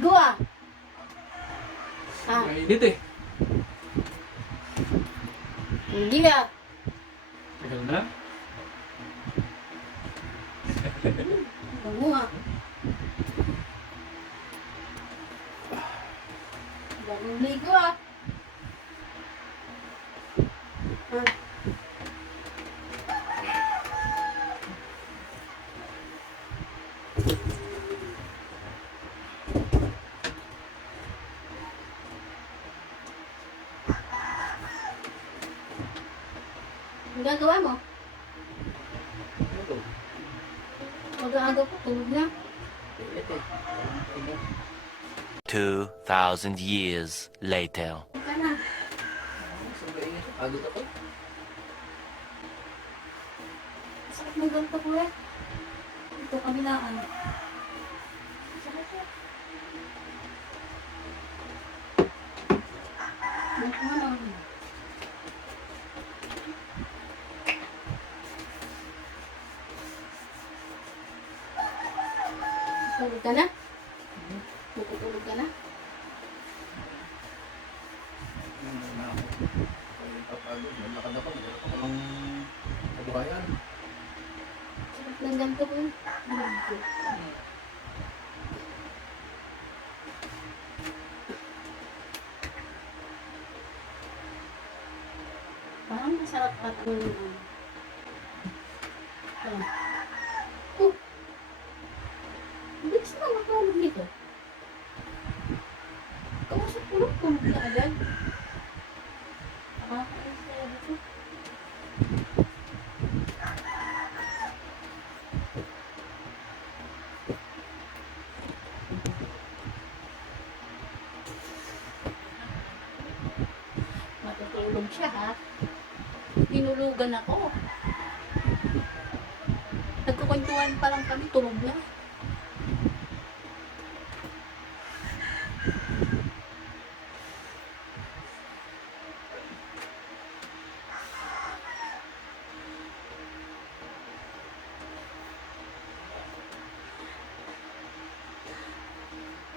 ligo ah. Ah, Mainit eh. hindi ah. Tagal na. Bango ah. Bagong ligo ah. Ah. Ang gagawa mo? Ano to? Mag-aaga po, tulog na. Ito. 2,000 years later. Huwag na. Sabi niya, pagod ako. Sakit ng ganito ko eh. Ito kabilaan. Sakit eh. Ano? Tulog ka na? Tutulog ka na? Ano na ako. Papagod. Malakad ako. Malakad ako ng kabuhayan. Sakit ng ganito ko eh. Parang masarap at Oh! Bilis na matulog nito. Kausap tulog na agad. Nakakaalis na ito. Matutulog siya ha. Tinulugan ako. Nagkukwentuhan pa lang kami, tulog na.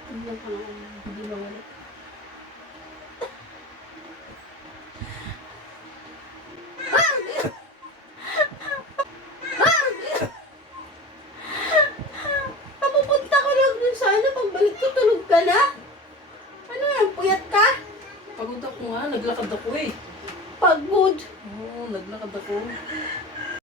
Hindi pa nga, hindi mawala.